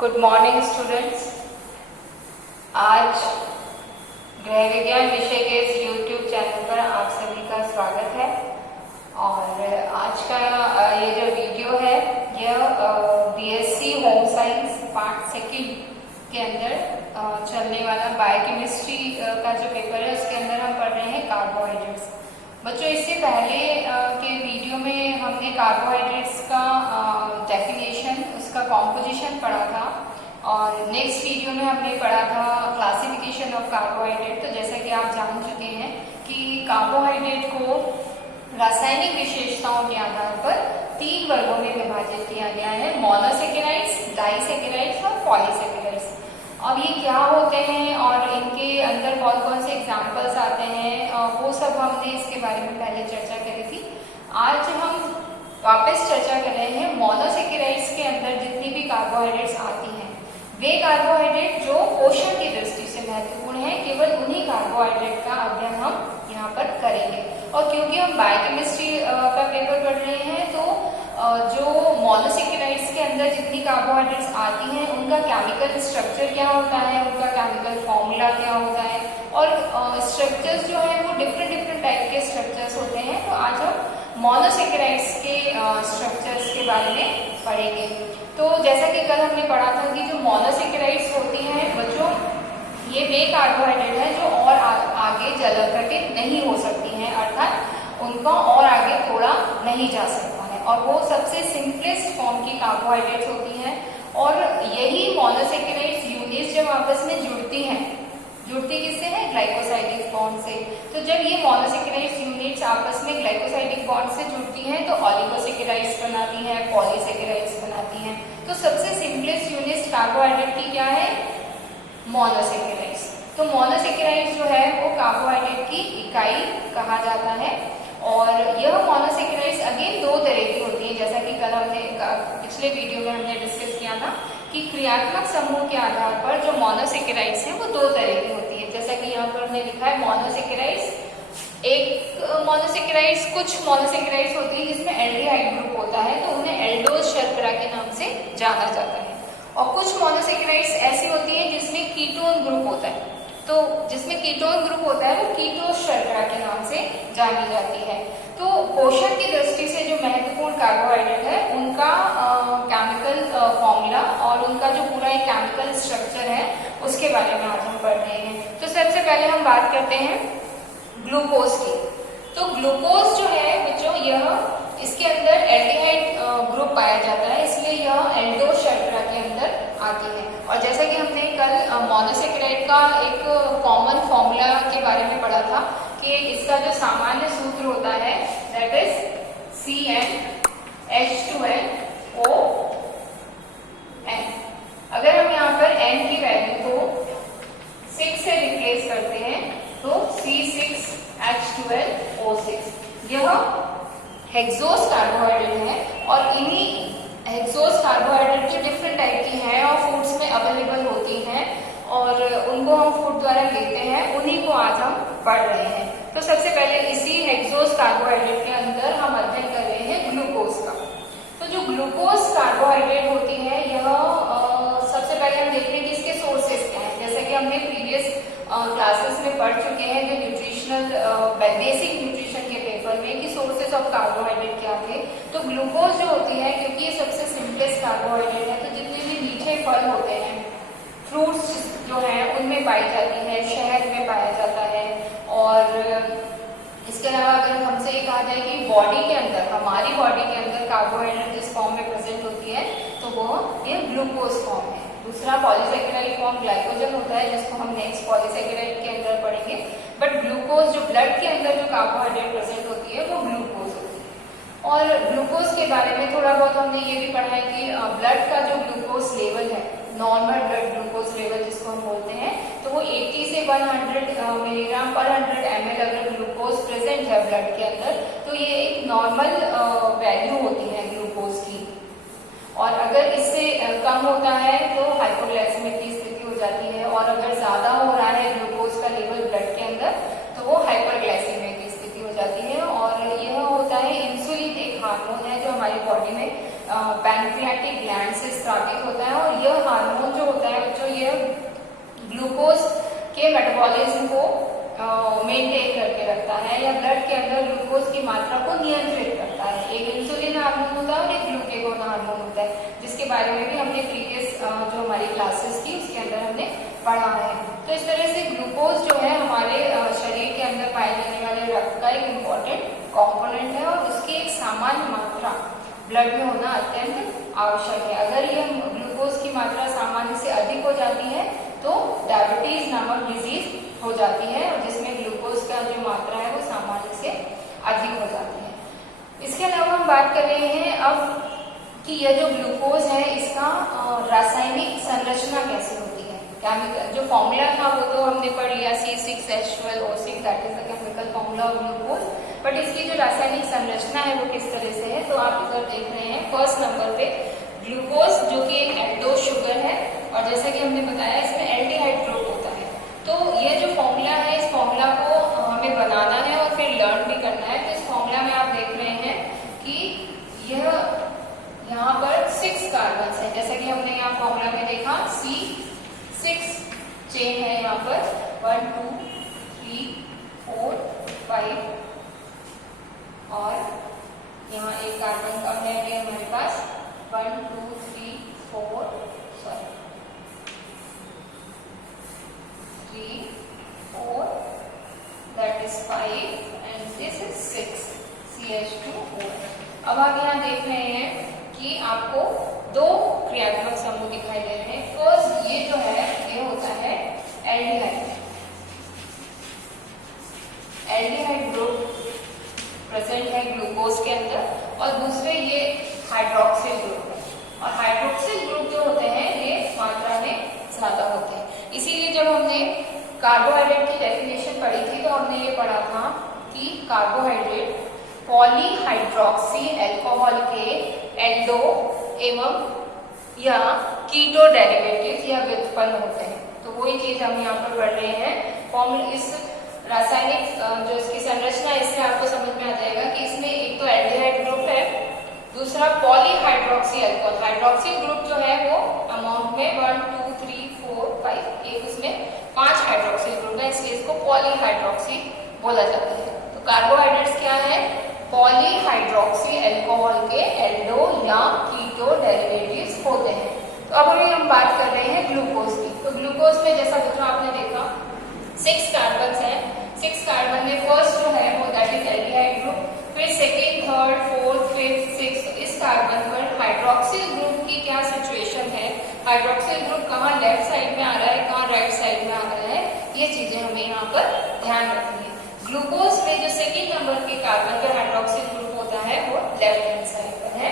Good morning students. आज गृह विज्ञान विषय के इस YouTube चैनल पर आप सभी का स्वागत है। और आज का ये जो वीडियो है यह BSc home science part second के अंदर चलने वाला बायोकेमिस्ट्री का जो पेपर है उसके अंदर हम पढ़ रहे हैं कार्बोहाइड्रेट्स। बच्चों, इससे पहले के वीडियो में हमने कार्बोहाइड्रेट्स का डेफिनेशन, उसका कॉम्पोजिशन पढ़ा था और नेक्स्ट वीडियो में हमने पढ़ा था क्लासिफिकेशन ऑफ कार्बोहाइड्रेट। तो जैसा कि आप जान चुके हैं कि कार्बोहाइड्रेट को रासायनिक विशेषताओं के आधार पर 3 वर्गों में विभाजित किया गया है, मोनोसैकेराइड्स, डाइसैकेराइड्स और पॉलीसैकेराइड्स। अब ये क्या होते हैं और इनके अंदर कौन कौन से एग्जाम्पल्स आते हैं वो सब हमने इसके बारे में पहले चर्चा करी थी। आज हम वापस चर्चा कर रहे हैं मोनोसैकेराइड्स के अंदर जितनी भी कार्बोहाइड्रेट्स आती हैं वे कार्बोहाइड्रेट जो पोषण की दृष्टि से महत्वपूर्ण है, केवल उन्हीं कार्बोहाइड्रेट का अध्ययन हम यहाँ पर करेंगे। और क्योंकि हम बायोकेमिस्ट्री का पेपर पढ़ रहे हैं तो जो मोनोसैकेराइड्स के अंदर जितनी कार्बोहाइड्रेट्स आती हैं उनका केमिकल स्ट्रक्चर क्या होता है, उनका केमिकल फॉर्मूला क्या होता है और स्ट्रक्चर्स जो है वो डिफरेंट टाइप के स्ट्रक्चर्स होते हैं। तो आज हम मोनोसैकेराइड्स के स्ट्रक्चर्स के बारे में पढ़ेंगे। तो जैसा कि कल हमने पढ़ा था कि जो मोनोसैकेराइड्स होती हैं बच्चों, ये वे कार्बोहाइड्रेट है जो और आगे जलघटित नहीं हो सकती हैं, अर्थात उनका और आगे तोड़ा नहीं जा सकता है और वो सबसे सिंपलेस्ट फॉर्म की कार्बोहाइड्रेट्स होती हैं। और यही मोनोसैकेराइड्स यूनिट्स जब आपस में जुड़ती किससे है? ग्लाइकोसाइडिक बॉन्ड से। तो जब ये मोनोसैकेराइड्स यूनिट्स आपस में ग्लाइकोसाइडिक बॉन्ड से जुड़ती हैं तो ऑलिगोसैकेराइड्स बनाती हैं, पॉलीसैकेराइड्स बनाती हैं। तो सबसे सिंपलेस्ट यूनिट कार्बोहाइड्रेट की क्या है? मोनोसैकेराइड्स। तो मोनोसैकेराइड्स जो है वो कार्बोहाइड्रेट की इकाई कहा जाता है। और यह मोनोसैकेराइड्स अगेन 2 तरह की होती है, जैसा कि कल हमने पिछले वीडियो में हमने डिस्कस किया था कि क्रियात्मक समूह के आधार पर जो मोनोसैकेराइड्स हैं वो 2 तरह की होती है। जैसा कि यहाँ पर हमने लिखा है मोनोसैकेराइड्स, कुछ मोनोसैकेराइड्स होती है जिसमें एल्डिहाइड ग्रुप होता है तो उन्हें एल्डोज शर्करा के नाम से जाना जाता है। और कुछ मोनोसैकेराइड्स ऐसी होती है जिसमें कीटोन ग्रुप होता है, तो जिसमें कीटोन ग्रुप होता है वो कीटोज शर्करा के नाम से जानी जाती है। तो पोषण की दृष्टि से जो महत्वपूर्ण कार्बोहाइड्रेट है उनका केमिकल फॉर्मूला और उनका जो पूरा एक केमिकल स्ट्रक्चर है उसके बारे में आज हम पढ़ रहे हैं। तो सबसे पहले हम बात करते हैं ग्लूकोज की। तो ग्लूकोज जो है बच्चों, यह इसके अंदर एल्डिहाइड ग्रुप पाया जाता है, इसलिए यह एल्डोज शर्करा के अंदर आती है। और जैसा कि हमने कल मोनोसैकेराइड का एक कॉमन फॉर्मूला के बारे में पढ़ा था कि इसका जो सामान्य सूत्र होता है दैट इज CnH2n ON। अगर हम यहाँ पर n की वैल्यू को 6 से रिप्लेस करते हैं तो C6H12 O6। यह हेक्सोस कार्बोहाइड्रेट है और इन्हीं हेक्सोस कार्बोहाइड्रेट जो डिफरेंट टाइप की हैं और फूड्स में अवेलेबल होती हैं और उनको हम फूड द्वारा लेते हैं, उन्हीं को आज हम पढ़ रहे हैं। तो सबसे पहले इसी हेक्सोस कार्बोहाइड्रेट के अंदर हम अध्ययन कर रहे हैं ग्लूकोज का। तो जो ग्लूकोज कार्बोहाइड्रेट होती है यह सबसे पहले हम देखते हैं कि इसके सोर्सेस क्या है। जैसा कि हमने प्रीवियस क्लासेस में पढ़ चुके हैं जो बेसिक न्यूट्रिशन के पेपर में कि सोर्सेस ऑफ कार्बोहाइड्रेट क्या थे। तो ग्लूकोज जो होती है, क्योंकि ये सबसे सिंपलेस्ट कार्बोहाइड्रेट है, तो जितने भी मीठे फल होते हैं, फ्रूट्स जो हैं उनमें पाई जाती है, शहद में पाया जाता है। और इसके अलावा अगर हमसे ये कहा जाए कि बॉडी के अंदर, हमारी बॉडी के अंदर कार्बोहाइड्रेट जिस फॉर्म में प्रेजेंट होती है तो वो ये ग्लूकोज फॉर्म है। दूसरा पॉलीसैकेराइड फॉर्म ग्लाइकोजन होता है जिसको हम नेक्स्ट पॉलीसैकेराइड के अंदर पढ़ेंगे। बट ग्लूकोज जो ब्लड के अंदर जो कार्बोहाइड्रेट प्रेजेंट होती है वो ग्लूकोज होती है। और ग्लूकोज के बारे में थोड़ा बहुत हमने ये भी पढ़ा है कि ब्लड का जो ग्लूकोज लेवल है, नॉर्मल ब्लड ग्लूकोज लेवल जिसको हम बोलते हैं, तो वो 80 से 100 मिलीग्राम पर 100 ml अगर ग्लूकोज प्रेजेंट है ब्लड के अंदर तो ये एक नॉर्मल वैल्यू होती है ग्लूकोज की। और अगर इससे कम होता है तो हाइपोग्लाइसेमिक की स्थिति हो जाती है और अगर ज्यादा हो रहा है ग्लूकोज का लेवल ब्लड के अंदर तो वो हाइपरग्लाइसेमिक की स्थिति हो जाती है। और यह होता है इंसुलिन, एक हार्मोन है जो हमारी बॉडी में पैनक्रियाटिक ग्लैंड से स्रावित होता है और यह हार्मोन जो होता है जो ये ग्लूकोज के मेटाबॉलिज्म को मेंटेन करके रखता है या ब्लड के अंदर ग्लूकोज की मात्रा को नियंत्रित करता है। एक इंसुलिन हार्मोन होता है और एक ग्लूकेगोन हार्मोन होता है, जिसके बारे में भी हमने प्रीवियस जो हमारी क्लासेस थी उसके अंदर हमने पढ़ा है। तो इस तरह से ग्लूकोज जो है हमारे शरीर के अंदर पाए जाने वाले रक्त का एक इम्पॉर्टेंट कॉम्पोनेंट है और उसकी एक सामान्य मात्रा ब्लड में होना अत्यंत आवश्यक है। अगर यह ग्लूकोज की मात्रा सामान्य से अधिक हो जाती है तो डायबिटीज नामक डिजीज हो जाती है और जिसमें ग्लूकोज का जो मात्रा है वो सामान्य से अधिक हो जाती है। इसके अलावा हम बात कर रहे हैं अब कि यह जो ग्लूकोज है इसका रासायनिक संरचना कैसे होती है। केमिकल जो फॉर्मूला था वो तो हमने पढ़ लिया C6H12O6 that is the chemical formula of glucose, but इसकी जो रासायनिक संरचना है वो किस तरह से है तो आप इधर देख रहे हैं फर्स्ट नंबर पे ग्लूकोज जो कि एक एल्डोज शुगर है और जैसा कि हमने बताया इसमें एल्डिहाइड ग्रुप होता है। तो ये जो फॉर्मूला है इस फॉर्मूला को हमें बनाना है और फिर लर्न भी करना है। तो इस फॉर्मूला में आप देख रहे हैं कि यह यहाँ पर 6 कार्बन है, जैसा कि हमने यहाँ फॉर्मूला में देखा C6 चेन है यहाँ पर 1 2 3 4 5 और यहाँ एक कार्बन कम है हमारे पास 1 2 3 4 3 4 that is 5 and this is 6 CH2O। अब आप यहाँ देख रहे हैं कि आपको दो क्रियात्मक समूह दिखाई दे रहे हैं। फर्स्ट ये जो है ये होता है एल्डिहाइड, एल्डिहाइड ग्रुप प्रेजेंट है ग्लूकोज के अंदर और दूसरे ये हाइड्रोक्सिल ग्रुप है और हाइड्रोक्सिल ग्रुप जो होते हैं ये मात्रा में ज्यादा होते हैं। इसीलिए जब हमने कार्बोहाइड्रेट की डेफिनेशन पढ़ी थी तो हमने ये पढ़ा था कि कार्बोहाइड्रेट पॉलीहाइड्रोक्सी अल्कोहल के एल्डो एवं या कीटो डेरिवेटिव या व्युत्पन्न होते हैं। तो वही चीज हम यहाँ पर पढ़ रहे हैं। फॉर्मूला इस रासायनिक जो इसकी संरचना है इससे आपको समझ में आ जाएगा कि इसमें एक तो एल्डिहाइड ग्रुप है, दूसरा पॉलीहाइड्रोक्सी अल्कोहल। हाइड्रोक्सी ग्रुप जो है वो अमाउंट में 1 2 3 4 5 एक उसमें 5 हाइड्रोक्सिल ग्रुप है, इसलिए इसको पॉलीहाइड्रोक्सी बोला जाता है। तो कार्बोहाइड्रेट्स क्या है पॉलीहाइड्रोक्सी अल्कोहल के एल्डो या कीटो डेरिवेटिव्स होते हैं। तो अब हम बात कर रहे हैं ग्लूकोज की। तो ग्लूकोज में जैसा बच्चों आपने देखा 6 कार्बन है। 6 कार्बन में फर्स्ट जो है वो दैट इज एल्डिहाइड ग्रुप, फिर second third fourth fifth six. इस कार्बन पर हाइड्रोक्सिल ग्रुप की क्या सिचुएशन है, हाइड्रोक्सिल ग्रुप कहाँ लेफ्ट साइड में आ रहा है कहाँ राइट साइड में आ रहा है, ये चीजें हमें यहाँ पर ध्यान रखनी है। ग्लूकोज में जो सेकेंड नंबर के कार्बन पर हाइड्रोक्सिल ग्रुप होता है वो लेफ्ट हैंड साइड पर है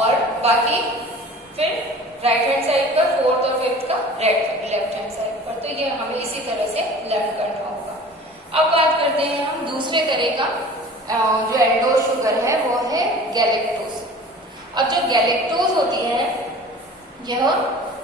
और बाकी फिर राइट हैंड साइड पर फोर्थ और फिफ्थ का लेफ्ट हैंड साइड पर। तो ये हमें इसी तरह से लर्न करना होगा। अब बात करते हैं हम दूसरे तरह का जो एल्डोज शुगर है वो है गैलेक्टोज। अब जो गैलेक्टोज होती है यह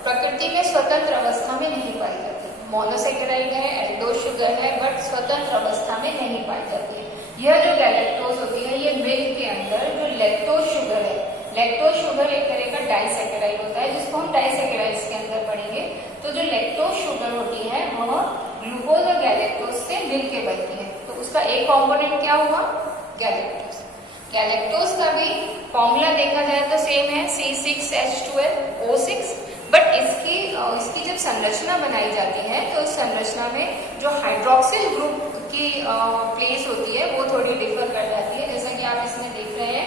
प्रकृति में स्वतंत्र अवस्था में नहीं पाई जाती। मोनोसेकेराइड है, एल्डोज शुगर है, बट स्वतंत्र अवस्था में नहीं पाई जाती है। यह जो गैलेक्टोज होती है ये मिल्क के अंदर जो लैक्टोज शुगर है, लैक्टोज शुगर एक तरह का डाइसेकेराइड होता है जिसको हम डाइसेकेराइड्स के अंदर पढ़ेंगे। तो जो लैक्टोज शुगर होती है वह ग्लूकोज और गैलेक्टोज से मिलकर बनती है। तो उसका एक कॉम्पोनेंट क्या हुआ गैलेक्टोज। गैलेक्टोज का भी फॉर्मूला देखा जाए तो सेम है C6H12O6, बट इसकी जब संरचना बनाई जाती है तो इस संरचना में जो हाइड्रोक्सिल ग्रुप की प्लेस होती है वो थोड़ी डिफर कर जाती है। जैसा कि आप इसमें देख रहे हैं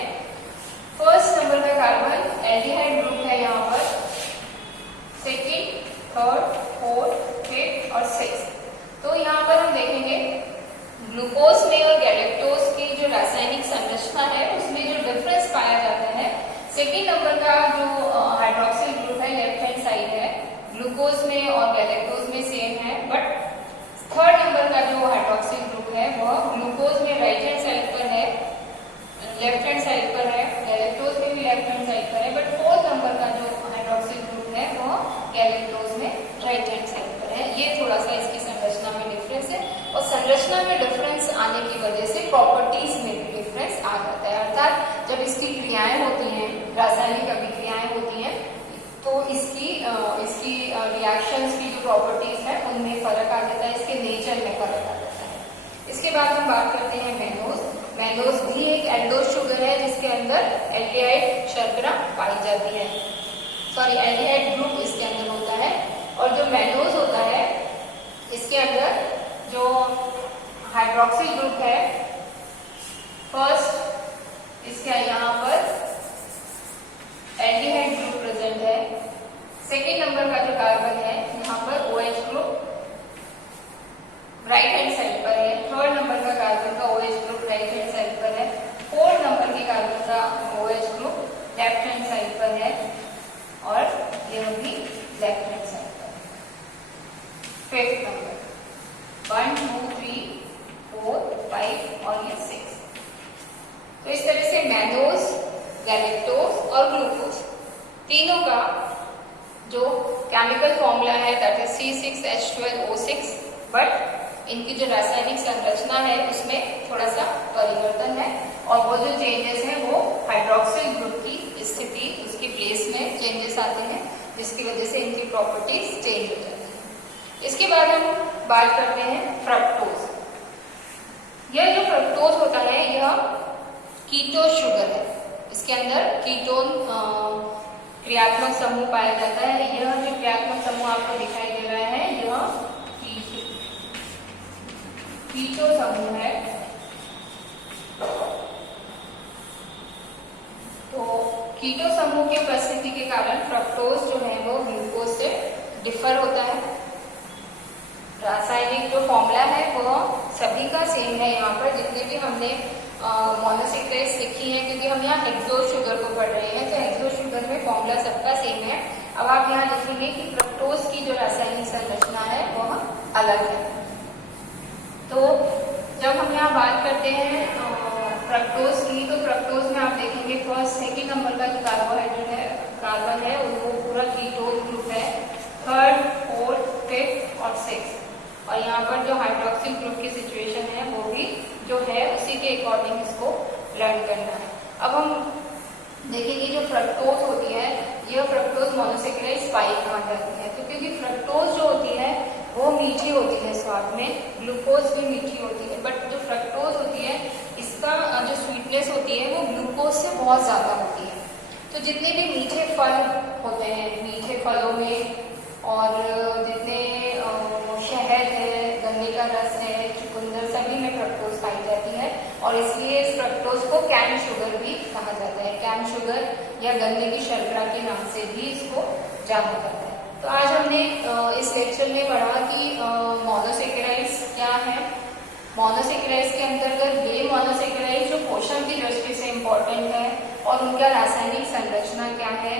फर्स्ट नंबर का कार्बन एल्डिहाइड ग्रुप है यहाँ पर, सेकेंड थर्ड फोर्थ फिफ्थ और सिक्स। तो यहाँ पर हम देखेंगे ग्लूकोज में और गैलेक्टोज की जो रासायनिक संरचना है उसमें जो डिफरेंस पाया जाता है, सेकेंड नंबर का जो हाइड्रोक्सिल ग्रुप है लेफ्ट हैंड साइड है, ग्लूकोज में और गैलेक्टोज में सेम है, बट थर्ड नंबर का जो हाइड्रोक्सिल ग्रुप है वह ग्लूकोज में राइट हैंड साइड पर है, लेफ्ट हैंड साइड पर है, गैलेक्टोज में भी लेफ्ट हैंड साइड पर है, बट फोर्थ नंबर का जो हाइड्रोक्सिल ग्रुप है वह गैलेक्टोज में राइट हैंड साइड पर है। ये थोड़ा सा इसकी संरचना में डिफरेंस है और संरचना में डिफरेंस आने की वजह से प्रॉपर्टीज में भी डिफरेंस आ जाता है। अर्थात जब इसकी क्रियाएं होती हैं रासायनिक अभिक्रियाएं होती हैं, तो इसकी रिएक्शंस की जो प्रॉपर्टीज है उनमें फर्क आ जाता है, इसके नेचर में फर्क आ जाता है। इसके बाद हम बात करते हैं मैनोज। मैनोज भी एक एल्डोज शुगर है जिसके अंदर एल्डिहाइड शर्करा पाई जाती है, सॉरी एल्डिहाइड ग्रुप इसके अंदर होता है। और जो मैनोज होता है इसके अंदर जो हाइड्रोक्सिल ग्रुप है, फर्स्ट इसके यहाँ पर एल्डिहाइड ग्रुप प्रेजेंट है, सेकेंड नंबर का जो कार्बन है यहाँ पर OH group right hand side पर है, थर्ड नंबर का कार्बन का OH group right hand side पर है, फोर्थ नंबर के कार्बन का OH group left hand side पर है और यह भी लेफ्ट हैंड साइड पर है। फिफ्थ नंबर 1 2 3 4 5 और ये 6। तो इस तरह से मैनोज, गैलेक्टोज और ग्लूकोज तीनों का जो केमिकल फॉर्मूला है दैट इज C6H12O6, बट इनकी जो रासायनिक संरचना है उसमें थोड़ा सा परिवर्तन है और वो जो चेंजेस हैं वो हाइड्रोक्सिल ग्रुप की स्थिति, उसकी प्लेस में चेंजेस आते हैं जिसकी वजह से इनकी प्रॉपर्टीज चेंज हो जाती है। इसके बाद हम बात करते हैं फ्रक्टोज। यह जो फ्रक्टोज होता है यह कीटोन शुगर है, इसके अंदर कीटोन क्रियात्मक समूह पाया जाता है। यह जो क्रियात्मक समूह आपको दिखाई दे रहा है यह कीटो समूह है। तो कीटो समूह की उपस्थिति के कारण फ्रक्टोज जो है वो ग्लूकोज से डिफर होता है। रासायनिक जो फॉर्मूला है वो सभी का सेम है, यहाँ पर जितने भी हमने मोनोसेक्राइड्स लिखी है, क्योंकि हम यहाँ हेक्सोज शुगर को पढ़ रहे हैं तो हेक्सोज शुगर में फॉर्मूला सबका सेम है। अब आप यहाँ लिखेंगे कि फ्रक्टोज की जो रासायनिक संरचना है वह अलग है। तो जब हम यहाँ बात करते हैं फ्रक्टोज की, तो फ्रक्टोज में आप देखेंगे फर्स्ट सेकेंड नंबर का जो कार्बोहाइड्रेट है, कार्बन है वो पूरा कीटोन ग्रुप है, थर्ड फोर्थ फिफ्थ और सिक्स, और यहाँ पर जो हाइड्रोक्सिल ग्रुप की सिचुएशन है वो भी जो है उसी के अकॉर्डिंग इसको लर्न करना है। अब हम देखेंगे जो फ्रक्टोज होती है यह फ्रक्टोज मोनोसेक्राइड पाई कहा जाती है, तो क्योंकि फ्रक्टोज जो होती है वो मीठी होती है स्वाद में, ग्लूकोज भी मीठी होती है, बट जो फ्रक्टोज होती है इसका जो स्वीटनेस होती है वो ग्लूकोज से बहुत ज्यादा होती है। तो जितने भी मीठे फल होते हैं, मीठे फलों में और जितने शहद है, गन्ने का रस है, चुकंदर, सभी में फ्रक्टोज पाई जाती है और इसलिए इस फ्रक्टोज को कैन शुगर भी कहा जाता है। कैन शुगर या गन्ने की शर्करा के नाम से भी इसको जाना जाता है। तो आज हमने इस लेक्चर में पढ़ा कि मोनोसेक्राइड्स क्या है। मोनोसेक्राइड्स के अंतर्गत वे मोनोसेक्राइड्स जो पोषण की दृष्टि से इम्पोर्टेंट है और उनका रासायनिक संरचना क्या है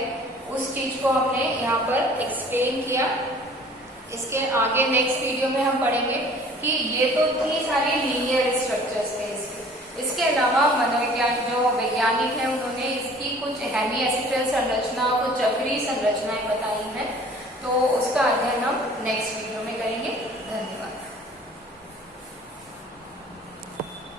उस चीज को हमने यहाँ पर एक्सप्लेन किया। इसके आगे नेक्स्ट वीडियो में हम पढ़ेंगे कि ये तो इतनी सारी लीनियर स्ट्रक्चर्स है इसके अलावा मनोविज्ञान जो वैज्ञानिक हैं उन्होंने इसकी कुछ हेमी एसिटल संरचना और कुछ चक्रीय संरचनाएं बताई हैं, तो उसका अध्ययन हम नेक्स्ट वीडियो में करेंगे।